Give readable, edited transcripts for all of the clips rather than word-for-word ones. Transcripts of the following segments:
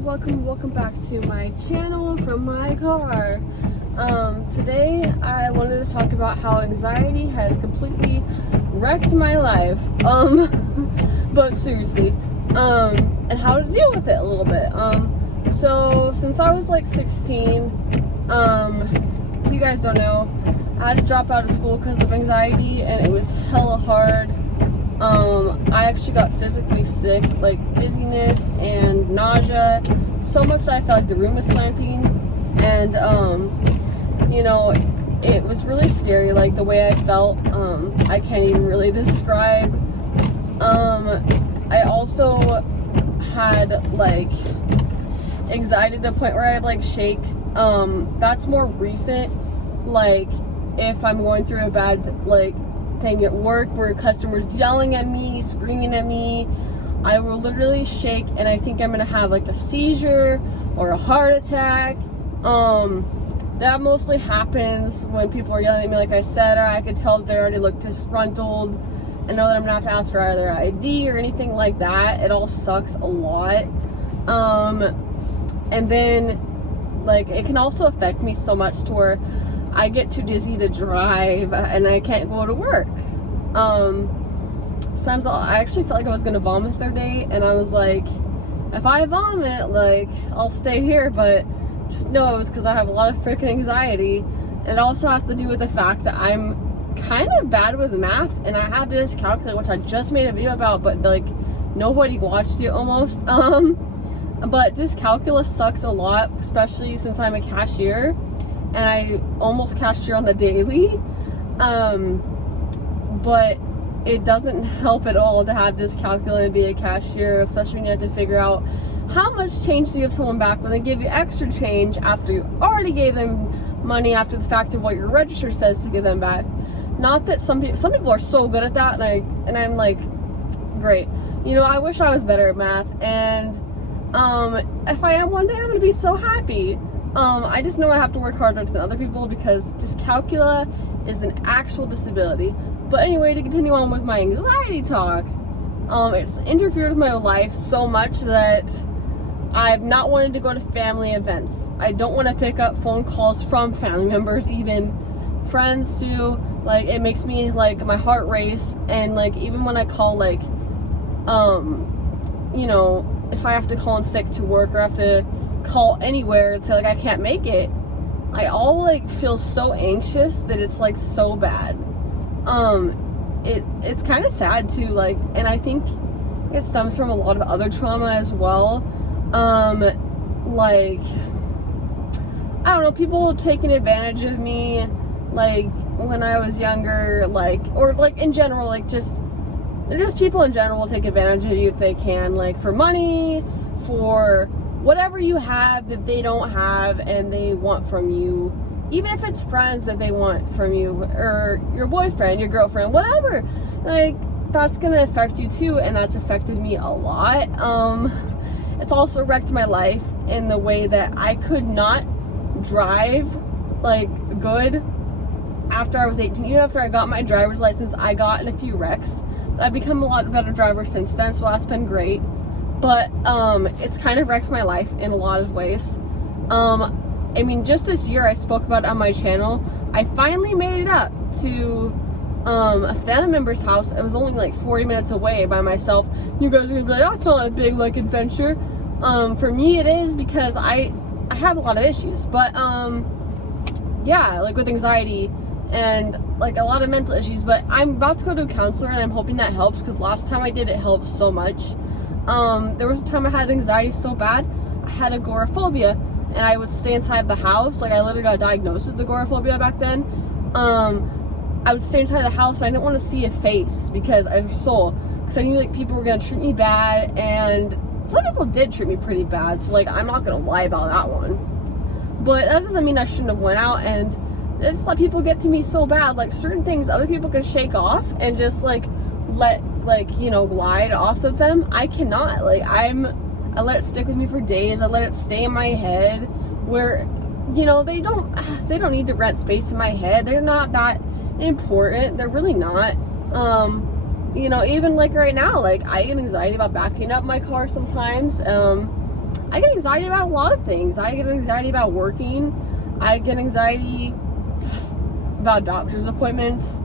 welcome back to my channel from my car. Today I wanted to talk about how anxiety has completely wrecked my life, but seriously, and how to deal with it a little bit. So since I was like 16, if you guys don't know, I had to drop out of school because of anxiety, and it was hella hard. I actually got physically sick, like dizziness and nausea, so much that I felt like the room was slanting, and you know, it was really scary, like the way I felt. I can't even really describe. I also had like anxiety to the point where I'd like shake. That's more recent, like if I'm going through a bad like thing at work where customers yelling at me, screaming at me, I will literally shake and I think I'm gonna have like a seizure or a heart attack. That mostly happens when people are yelling at me, like I said, or I could tell that they already look disgruntled and know that I'm gonna have to ask for either ID or anything like that. It all sucks a lot. And then like it can also affect me so much to where I get too dizzy to drive and I can't go to work. Sometimes I actually felt like I was gonna vomit the third day, and I was like, if I vomit, like I'll stay here, but just know it's because I have a lot of freaking anxiety. And it also has to do with the fact that I'm kind of bad with math, and I had to just calculate, which I just made a video about, but like nobody watched it almost. But just calculus sucks a lot, especially since I'm a cashier. And I almost cashier on the daily, but it doesn't help at all to have dyscalculia and be a cashier, especially when you have to figure out how much change to give someone back when they give you extra change after you already gave them money after the fact of what your register says to give them back. Not that some people are so good at that, and I'm like, great. You know, I wish I was better at math, and if I am one day, I'm gonna be so happy. I just know I have to work harder than other people because dyscalculia is an actual disability. But anyway, to continue on with my anxiety talk, it's interfered with my life so much that I've not wanted to go to family events. I don't want to pick up phone calls from family members, even friends too. Like, it makes me, like, my heart race, and like, even when I call, like, you know, if I have to call in sick to work or have to call anywhere and say like I can't make it, I all like feel so anxious that it's like so bad. It's kind of sad too, like, and I think it stems from a lot of other trauma as well. Like, I don't know, people taking advantage of me, like when I was younger, like, or like in general, like just people in general will take advantage of you if they can, like for money, for whatever you have that they don't have and they want from you, even if it's friends that they want from you, or your boyfriend, your girlfriend, whatever, like that's gonna affect you too, and that's affected me a lot. It's also wrecked my life in the way that I could not drive like good after I was 18. Even after I got my driver's license, I got in a few wrecks. I've become a lot better driver since then, so that's been great. But it's kind of wrecked my life in a lot of ways. I mean, just this year, I spoke about it on my channel, I finally made it up to a family member's house. It was only like 40 minutes away by myself. You guys are gonna be like, that's not a big like adventure. For me it is, because I have a lot of issues, but yeah, like with anxiety and like a lot of mental issues. But I'm about to go to a counselor, and I'm hoping that helps, because last time I did, it helped so much. There was a time I had anxiety so bad, I had agoraphobia, and I would stay inside the house. Like, I literally got diagnosed with agoraphobia back then. I would stay inside the house, and I didn't want to see a face because I knew like people were gonna treat me bad, and some people did treat me pretty bad, so like I'm not gonna lie about that one. But that doesn't mean I shouldn't have went out and just let people get to me so bad. Like, certain things other people can shake off and just like let, like, you know, glide off of them. I cannot. Like, I let it stick with me for days. I let it stay in my head, where, you know, they don't need to rent space in my head. They're not that important. They're really not. You know, even like right now, like I get anxiety about backing up my car sometimes. I get anxiety about a lot of things. I get anxiety about working. I get anxiety about doctor's appointments.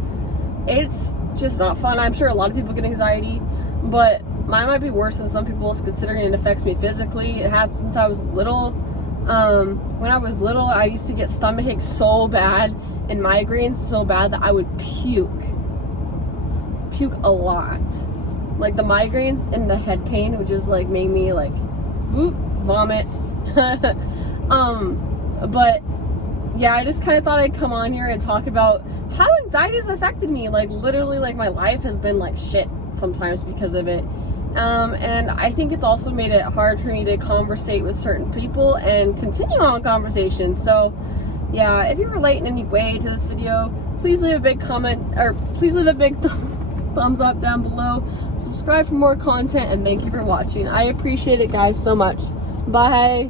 It's just not fun. I'm sure a lot of people get anxiety, but mine might be worse than some people's, considering it affects me physically. It has since I was little. When I was little, I used to get stomach aches so bad and migraines so bad that I would puke a lot. Like the migraines and the head pain would just like make me like vomit. But yeah, I just kind of thought I'd come on here and talk about how anxiety has affected me. Like literally, like my life has been like shit sometimes because of it. And I think it's also made it hard for me to conversate with certain people and continue on conversations. So yeah, if you relate in any way to this video, please leave a big comment, or please leave a big thumbs up down below. Subscribe for more content, and thank you for watching. I appreciate it, guys, so much. Bye.